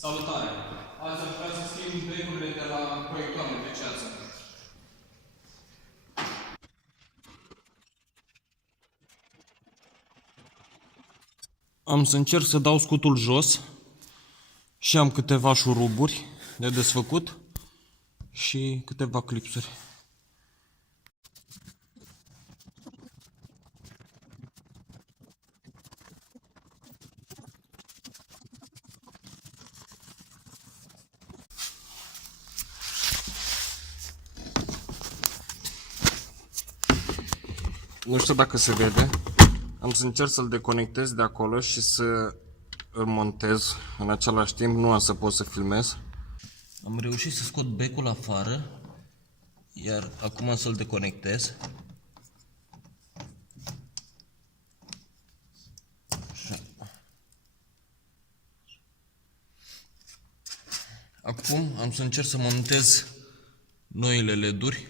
Salutare! Azi aș vrea să schimb becurile de la proiectoarele pe ceață. Am să încerc să dau scutul jos și am câteva șuruburi de desfăcut și câteva clipsuri. Nu știu dacă se vede. Am să încerc să-l deconectez de acolo și să îl montez în același timp. Nu am să pot să filmez. Am reușit să scot becul afară, iar acum să-l deconectez. Așa. Acum am să încerc să montez noile LED-uri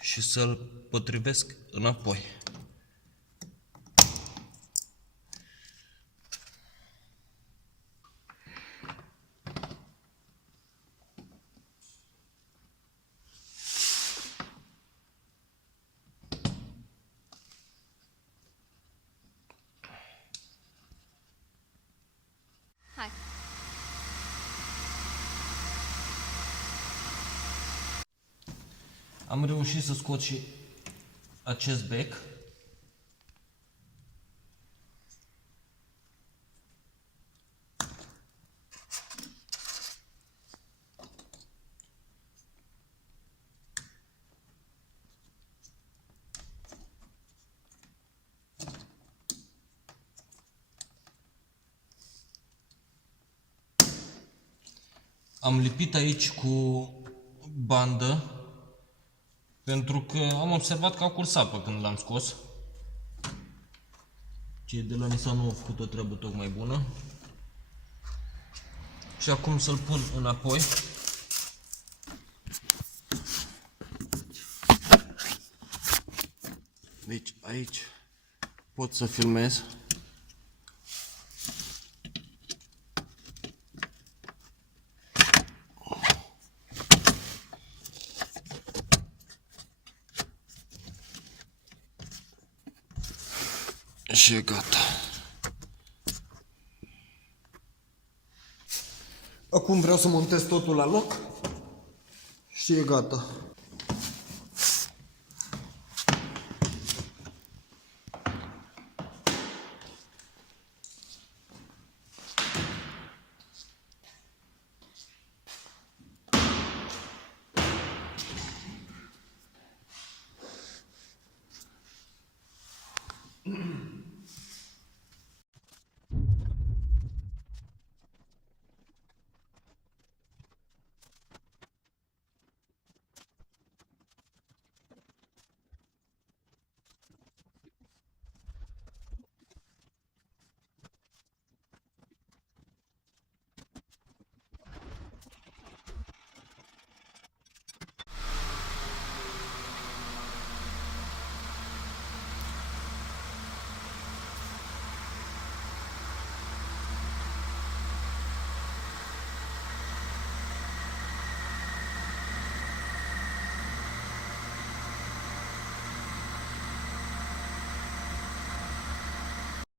și să-l potrivesc înapoi. Hai. Am reușit să scot și acest bec. Am lipit aici cu bandă pentru că am observat că a curs apă când l-am scos. Cei de la Nissan nu au făcut o treabă tocmai bună. Și acum să-l pun înapoi. Deci aici pot să filmez. Și e gata. Acum vreau să montez totul la loc și e gata.